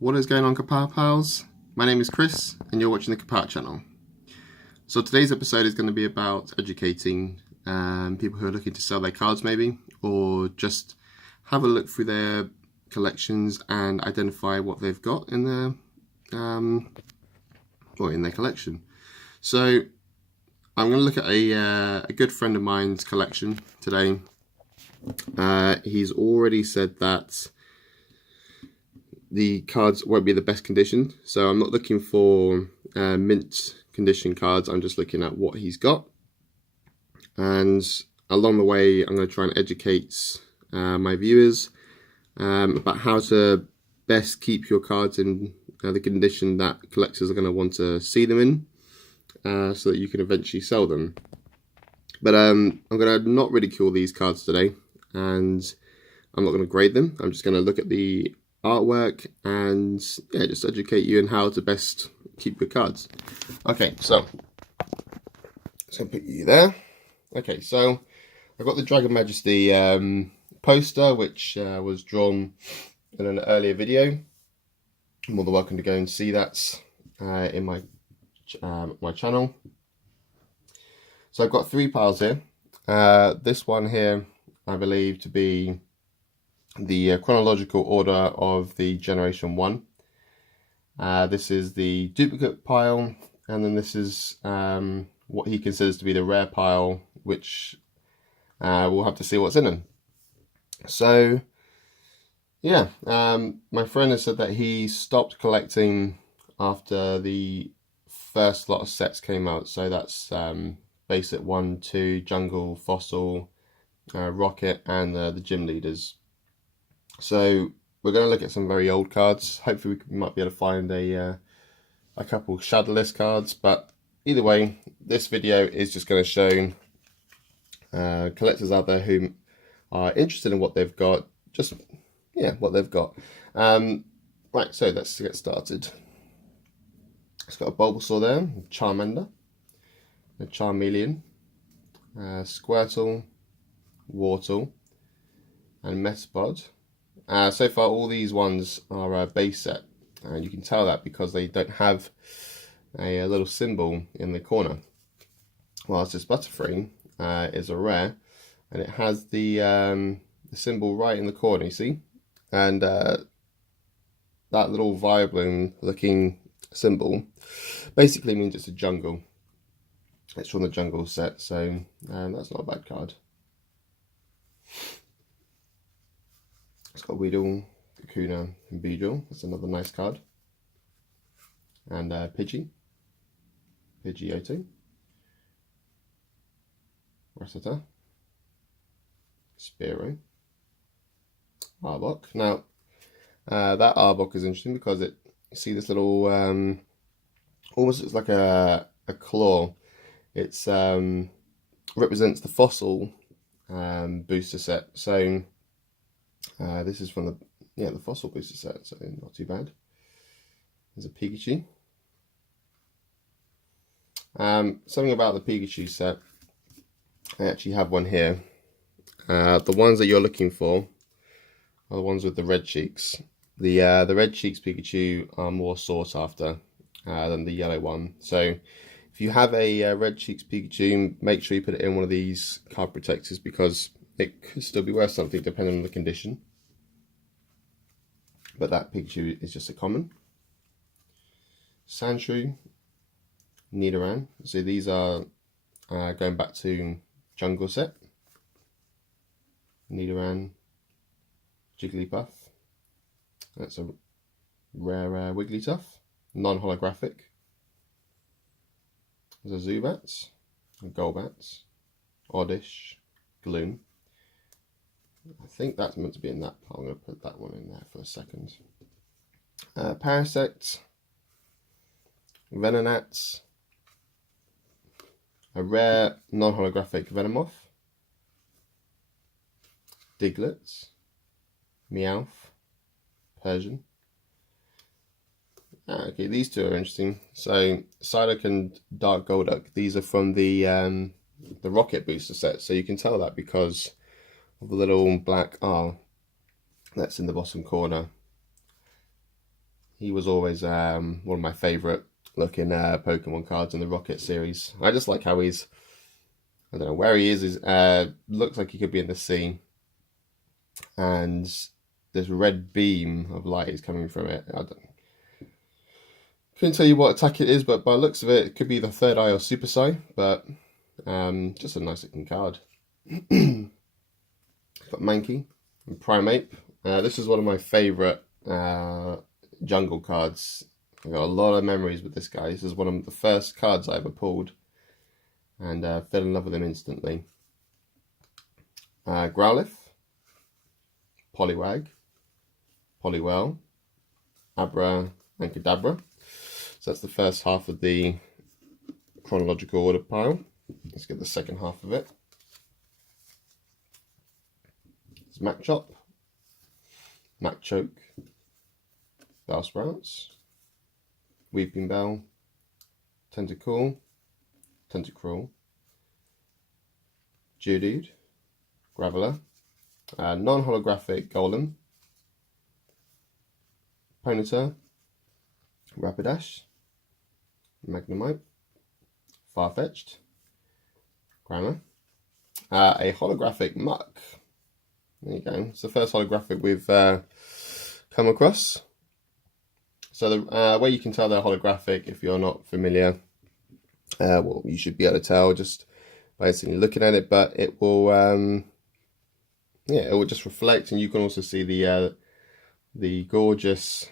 What is going on, Kapar pals? My name is Chris and you're watching the Kapar channel. So today's episode is going to be about educating people who are looking to sell their cards maybe, or just have a look through their collections and identify what they've got in their collection. So I'm going to look at a good friend of mine's collection today. He's already said that the cards won't be the best condition, so I'm not looking for mint condition cards. I'm just looking at what he's got, and along the way I'm going to try and educate my viewers about how to best keep your cards in the condition that collectors are going to want to see them in, so that you can eventually sell them. But I'm going to not ridicule these cards today, and I'm not going to grade them. I'm just going to look at the artwork and just educate you on how to best keep your cards. Okay, so just gonna put you there. Okay, so I've got the Dragon Majesty poster, which was drawn in an earlier video. You're more than welcome to go and see that in my channel. So I've got three piles here. This one here I believe to be the chronological order of the Generation 1. This is the duplicate pile, and then this is what he considers to be the rare pile, which we'll have to see what's in them. So yeah, my friend has said that he stopped collecting after the first lot of sets came out. So that's Basic 1, 2, Jungle, Fossil, Rocket, and the Gym Leaders. So we're going to look at some very old cards. Hopefully we might be able to find a couple shadowless cards, but either way, this video is just going to show collectors out there who are interested in what they've got, what they've got. Right, so let's get started. It's got a Bulbasaur there, Charmander, a Charmeleon, Squirtle, Wartortle, and Metapod. So far all these ones are base set, and you can tell that because they don't have a little symbol in the corner, whilst this Butterfree is a rare, and it has the symbol right in the corner, you see, and that little Vileplume looking symbol basically means it's a jungle. It's from the jungle set, so that's not a bad card. It's got Weedle, Kakuna, and Beedrill. That's another nice card. And Pidgeotto, Rattata, Spearow, Arbok. Now, that Arbok is interesting because you see this little, almost looks like a claw. It's represents the Fossil booster set. So this is from the Fossil booster set, so not too bad. There's a Pikachu. Something about the Pikachu set, I actually have one here. The ones that you're looking for are the ones with the red cheeks. The red cheeks Pikachu are more sought after than the yellow one. So if you have a red cheeks Pikachu, make sure you put it in one of these card protectors, because it could still be worth something depending on the condition. But that Pikachu is just a common. Sandshrew, Nidoran. So these are going back to Jungle set. Nidoran, Jigglypuff. That's a rare Wigglytuff, non-holographic. There's a Zubats, a Golbats, Oddish, Gloom. I think that's meant to be in that pile. I'm going to put that one in there for a second. Parasect, Venonat, a rare non-holographic Venomoth, Diglett, Meowth, Persian. Okay, these two are interesting. So Psyduck and Dark Golduck, these are from the Rocket booster set. So you can tell that because of the little black R that's in the bottom corner. he was always one of my favourite looking Pokemon cards in the Rocket series. I just like how he's, I don't know where he is. Looks like he could be in the sea, and this red beam of light is coming from it. Couldn't tell you what attack it is, but by the looks of it, it could be the Third Eye or Super Psy. But just a nice looking card. Got Mankey and Primeape. This is one of my favourite jungle cards. I've got a lot of memories with this guy. This is one of the first cards I ever pulled, and fell in love with him instantly. Growlithe, Poliwag, Poliwell, Abra, and Kadabra. So that's the first half of the chronological order pile. Let's get the second half of it. It's Machop, Machoke, Bellsprouts, Weeping Bell, Tentacool, Tentacruel, Geodude, Graveler, non-holographic Golem, Ponyta, Rapidash, Magnemite, Farfetch'd, Grammar, a holographic Muck. There you go. It's the first holographic we've come across. So the way you can tell they're holographic, if you're not familiar, well, you should be able to tell just by instantly looking at it, but it will, yeah, it will just reflect, and you can also see the gorgeous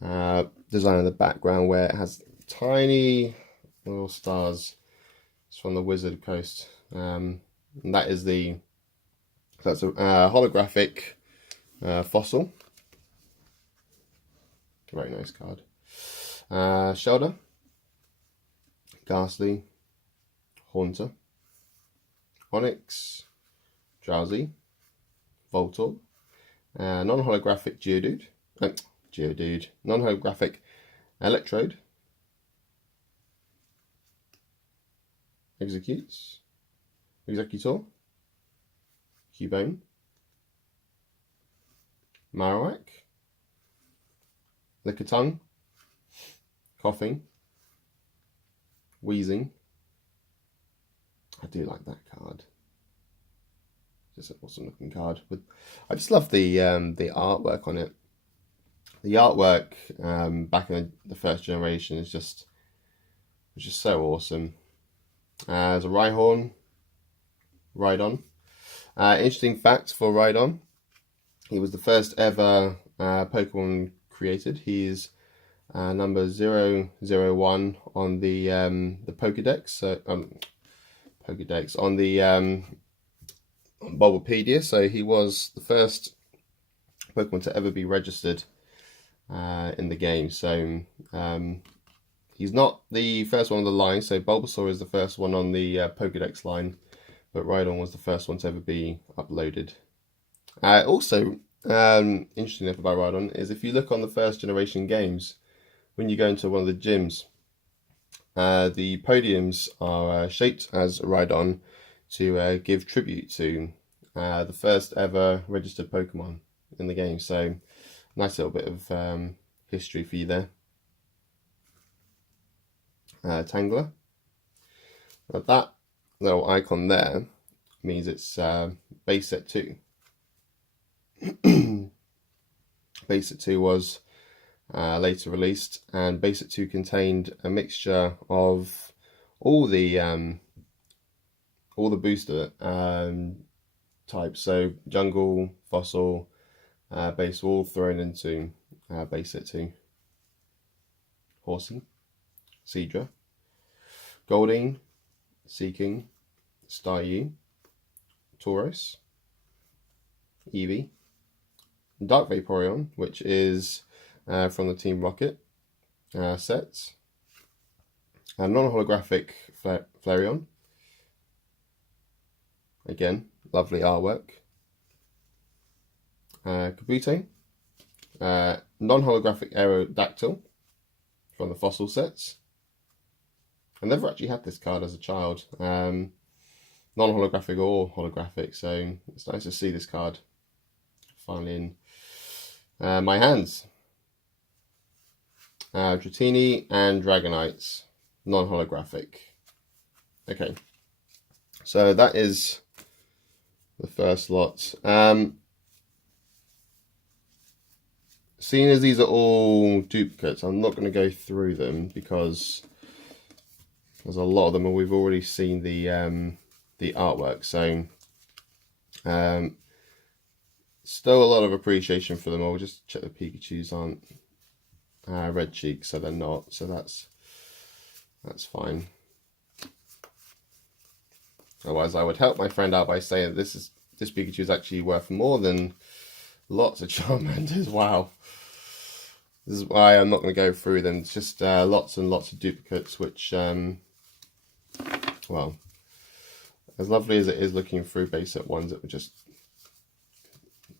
design in the background where it has tiny little stars. It's from the Wizard Coast, and that is that's a holographic fossil. Very nice card. Shelder, Ghastly, Haunter, Onyx, Drowsy, Voltorb, non-holographic Geodude, non-holographic Electrode, Executor, Cubone, Marowak, Lickitung, Coughing, Wheezing. I do like that card. Just an awesome looking card. I just love the artwork on it. The artwork back in the first generation is just so awesome. There's a Rhyhorn, Rhydon. Interesting fact for Rhydon: he was the first ever Pokemon created. He's number 001 on the Pokedex. So Pokedex on the Bulbapedia. So he was the first Pokemon to ever be registered in the game. So he's not the first one on the line. So Bulbasaur is the first one on the Pokedex line, but Rhydon was the first one to ever be uploaded. Also, interesting enough about Rhydon is if you look on the first generation games, when you go into one of the gyms, the podiums are shaped as Rhydon to give tribute to the first ever registered Pokemon in the game. So nice little bit of history for you there. Tangler. Now that little icon there means it's base set 2. Base set 2 was later released, and base set 2 contained a mixture of all the booster types, so jungle, fossil, base, all thrown into base set 2. Horsey, Seadra, Goldeen, Seaking, Staryu, Tauros, Eevee, Dark Vaporeon, which is from the Team Rocket sets, a non-holographic Flareon. Again, lovely artwork. Kabuto, non-holographic Aerodactyl from the fossil sets. I never actually had this card as a child, non-holographic or holographic, so it's nice to see this card finally in my hands. Dratini, and Dragonites, non-holographic. Okay, so that is the first lot. Seeing as these are all duplicates, I'm not going to go through them because there's a lot of them and we've already seen the artwork. So still a lot of appreciation for them all. Just check the Pikachus aren't red cheeks, so they're not. So that's fine. Otherwise, I would help my friend out by saying that this Pikachu is actually worth more than lots of Charmanders. Wow. This is why I'm not going to go through them. It's just lots and lots of duplicates, which, well, as lovely as it is looking through base set ones, it would just,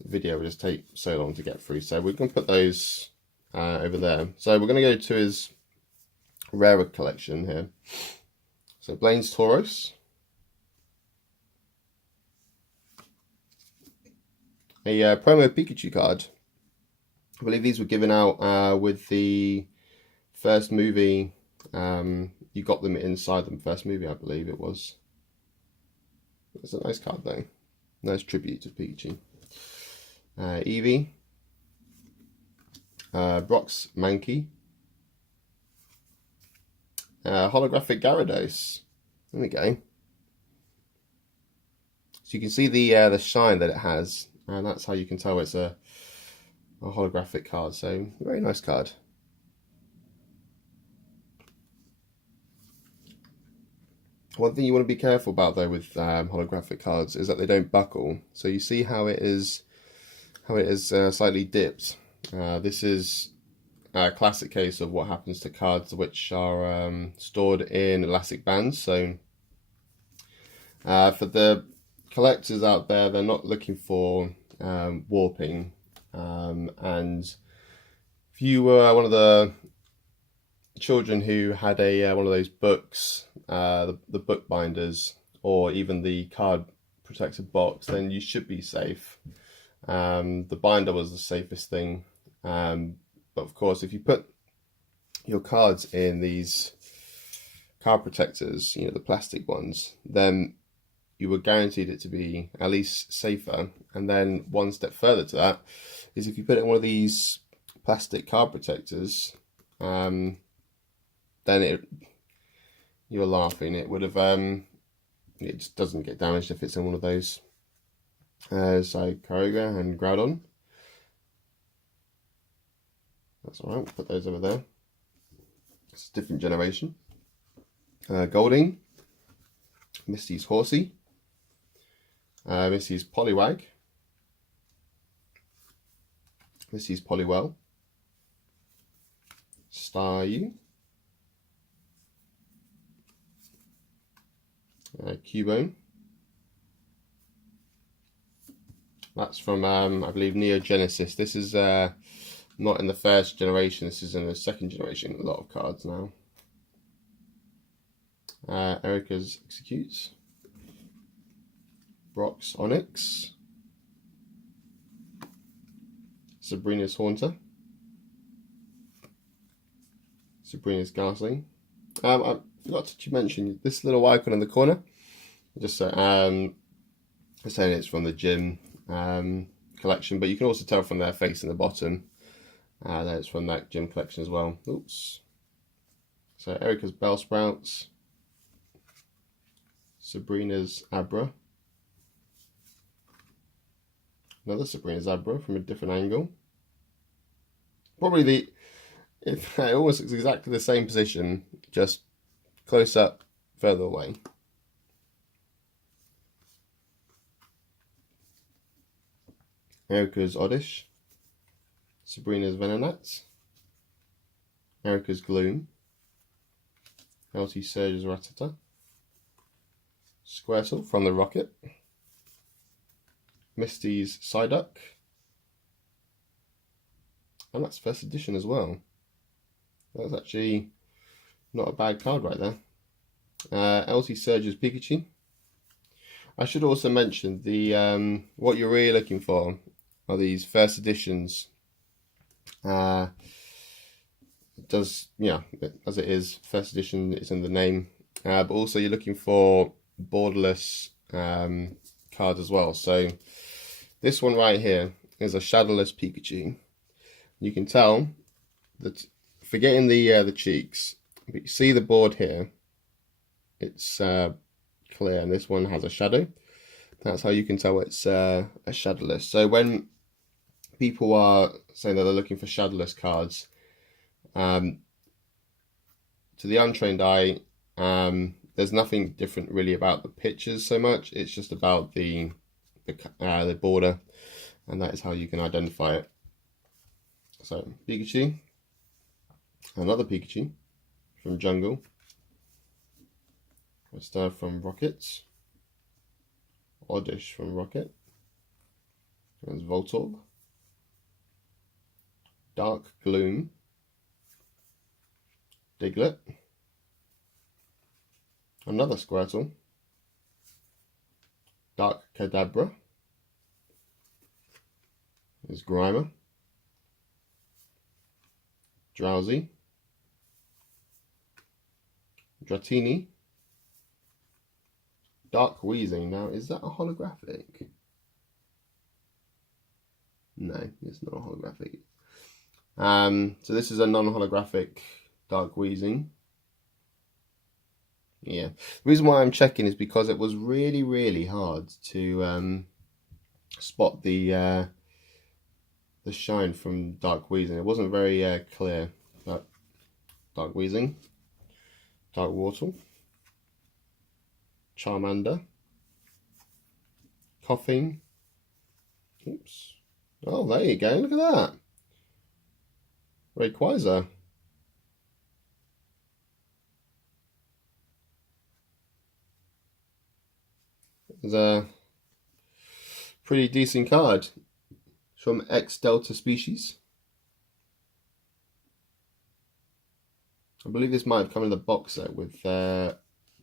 the video would just take so long to get through. So we can put those over there. So we're going to go to his rarer collection here. So Blaine's Tauros. A promo Pikachu card. I believe these were given out with the first movie. You got them inside the first movie, I believe it was. It's a nice card though. Nice tribute to Pikachu. Eevee. Brock's Mankey. Holographic Gyarados. There we go. So you can see the shine that it has. And that's how you can tell it's a holographic card. So, very nice card. One thing you want to be careful about though with holographic cards is that they don't buckle. So you see how it is slightly dipped. This is a classic case of what happens to cards which are stored in elastic bands. So for the collectors out there, they're not looking for warping, and if you were one of the children who had a one of those books, the book binders, or even the card protected box, then you should be safe. The binder was the safest thing, but of course if you put your cards in these card protectors, you know, the plastic ones, then you were guaranteed it to be at least safer. And then one step further to that is if you put it in one of these plastic card protectors, then you're laughing. It would have, it just doesn't get damaged if it's in one of those. So Kyogre and Groudon. That's alright, we'll put those over there. It's a different generation. Golding. Misty's Horsey. Misty's Poliwag. Misty's Poliwell. Staryu. Cubone. That's from, I believe, Neo Genesis. This is not in the first generation, this is in the second generation. A lot of cards now. Erica's Executes. Brock's Onyx. Sabrina's Haunter. Sabrina's Ghastly. I forgot to mention this little icon in the corner. Just saying it's from the gym collection, but you can also tell from their face in the bottom that it's from that gym collection as well. Oops. So Erica's Bellsprouts. Sabrina's Abra. Another Sabrina's Abra from a different angle. Probably it almost looks exactly the same position, just close up, further away. Erica's Oddish. Sabrina's Venonat. Erica's Gloom. LT Surge's Rattata. Squirtle from the Rocket. Misty's Psyduck. And that's first edition as well. That's actually not a bad card right there. LT Surge's Pikachu. I should also mention the what you're really looking for are these first editions. does, yeah, as it is, first edition is in the name. But also you're looking for borderless cards as well. So this one right here is a shadowless Pikachu. You can tell that, forgetting the cheeks, but you see the board here, it's clear, and this one has a shadow. That's how you can tell it's a shadowless. So when people are saying that they're looking for shadowless cards, to the untrained eye, there's nothing different really about the pictures so much. It's just about the border, and that is how you can identify it. So Pikachu, another Pikachu from Jungle, Star from Rocket, Oddish from Rocket, there's Voltorb, Dark Gloom, Diglett, another Squirtle, Dark Kadabra, there's Grimer, Drowsy, Dratini, Dark Weezing. Now, is that a holographic? No, it's not a holographic. So this is a non-holographic Dark Weezing. Yeah. The reason why I'm checking is because it was really, really hard to spot the shine from Dark Weezing. It wasn't very clear. But Dark Weezing, Dark Wartle, Charmander, Coughing. Oops. Oh, there you go. Look at that. Rayquaza. It's a pretty decent card. It's from X Delta species. I believe this might have come in the box set with Kyogre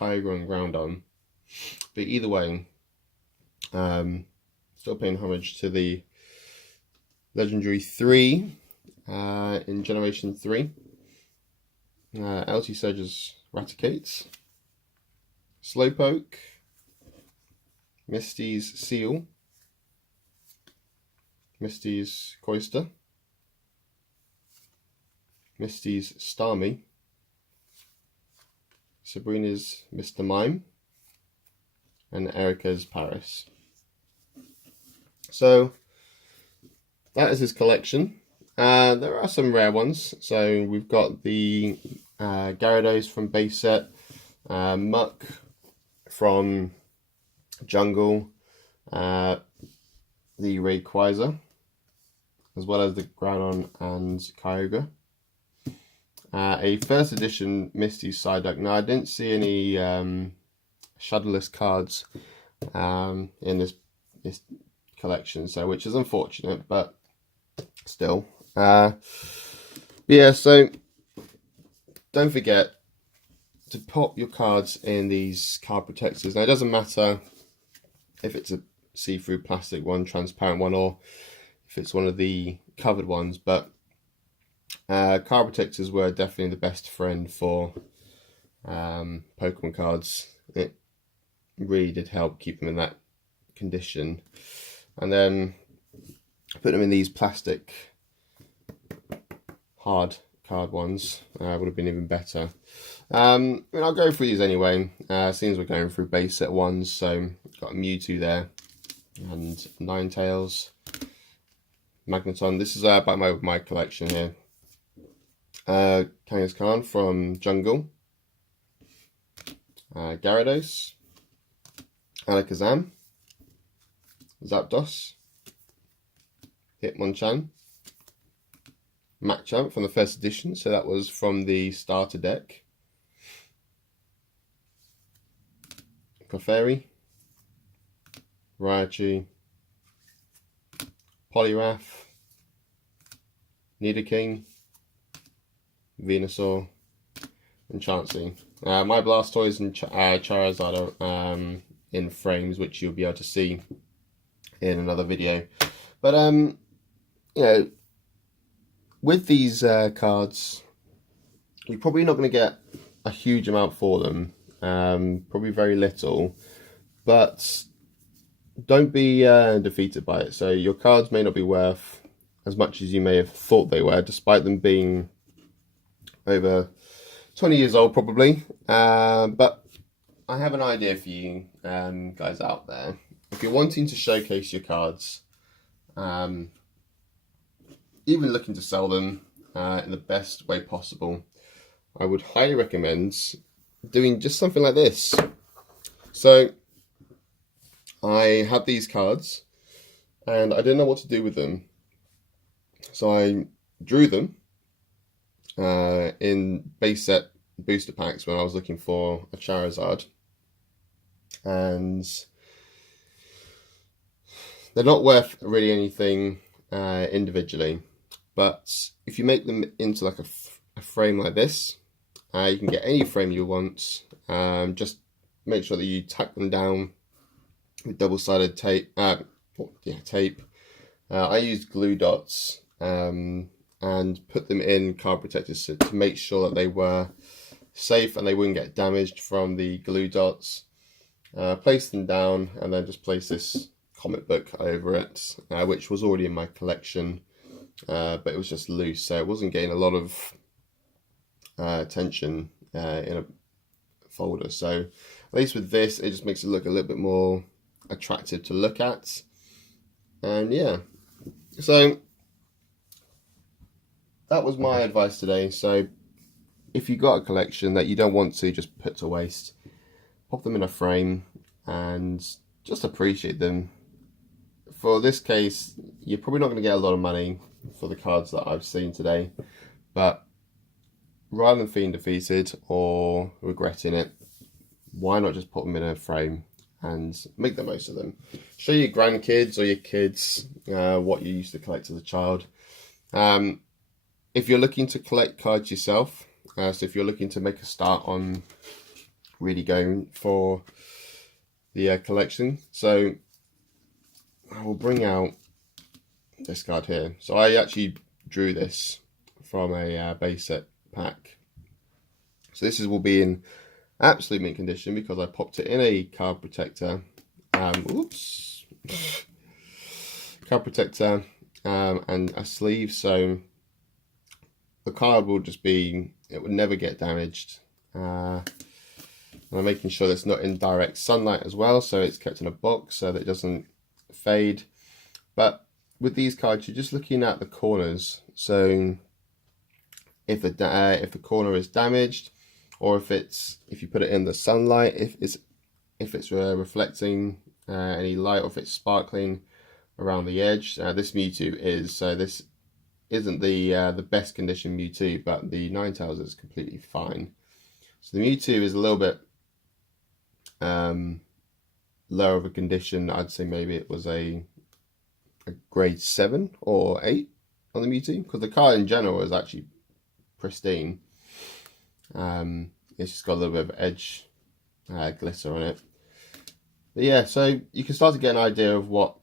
and Groudon. But either way, still paying homage to the Legendary 3 in Generation 3. LT Surge's Raticates, Slowpoke, Misty's Seal, Misty's Coister, Misty's Starmie, Sabrina's Mr. Mime, and Erica's Paris. So that is his collection. There are some rare ones. So we've got the Gyarados from base set, Muck from Jungle, the Rayquaza, as well as the Groudon and Kyogre. A first edition Misty Psyduck. Now I didn't see any shadowless cards in this collection, so which is unfortunate, but still. Yeah, so don't forget to pop your cards in these card protectors. Now it doesn't matter if it's a see-through plastic one, transparent one, or if it's one of the covered ones, but card protectors were definitely the best friend for Pokemon cards. It really did help keep them in that condition. And then put them in these plastic hard card ones would have been even better. I mean, I'll go through these anyway, seems we're going through base set ones. So got a Mewtwo there, and Ninetales, Magneton. This is about my collection here. Kangaskhan from Jungle, Gyarados, Alakazam, Zapdos, Hitmonchan, Machamp from the first edition, so that was from the starter deck, Clefairy, Raichu, Poliwrath, Nidoking, Venusaur, and Chansey. My Blastoise and Charizard are in frames, which you'll be able to see in another video. But you know, with these cards, you're probably not going to get a huge amount for them, probably very little, but don't be defeated by it. So your cards may not be worth as much as you may have thought they were, despite them being over 20 years old probably. But I have an idea for you guys out there. If you're wanting to showcase your cards, even looking to sell them in the best way possible, I would highly recommend doing just something like this. So I had these cards and I didn't know what to do with them. So I drew them in base set booster packs when I was looking for a Charizard. And they're not worth really anything individually. But if you make them into like a frame like this, you can get any frame you want. Just make sure that you tack them down with double-sided tape. Tape. I used glue dots and put them in card protectors to make sure that they were safe and they wouldn't get damaged from the glue dots. Place them down and then just place this comic book over it, which was already in my collection, but it was just loose, so it wasn't getting a lot of attention in a folder. So at least with this, it just makes it look a little bit more attractive to look at. And yeah, so that was my advice today. So if you've got a collection that you don't want to just put to waste, pop them in a frame and just appreciate them. For this case, you're probably not going to get a lot of money for the cards that I've seen today, but rather than feeling defeated or regretting it, why not just put them in a frame and make the most of them? Show your grandkids or your kids what you used to collect as a child. If you're looking to collect cards yourself, so if you're looking to make a start on really going for the collection, so I will bring out this card here. So I actually drew this from a base set pack. So this will be in absolute mint condition because I popped it in a card protector. Card protector and a sleeve, so the card will just be, it would never get damaged. And I'm making sure that it's not in direct sunlight as well, so it's kept in a box so that it doesn't fade. But with these cards, you're just looking at the corners. So if the corner is damaged, or if you put it in the sunlight, if it's reflecting any light, or if it's sparkling around the edge. This Mewtwo is, so this isn't the best condition Mewtwo, but the Ninetales is completely fine. So the Mewtwo is a little bit lower of a condition. I'd say maybe it was a grade 7 or 8 on the Mewtwo, because the card in general is actually pristine. It's just got a little bit of edge glitter on it. But yeah, so you can start to get an idea of what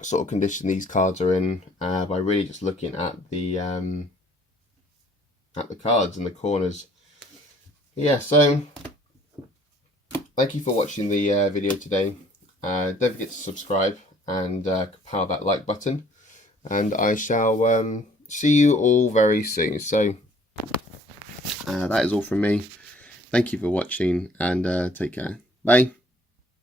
sort of condition these cards are in by really just looking at the cards and the corners. Yeah, so thank you for watching the video today. Don't forget to subscribe and power that like button, and I shall see you all very soon. So that is all from me. Thank you for watching, and take care. Bye.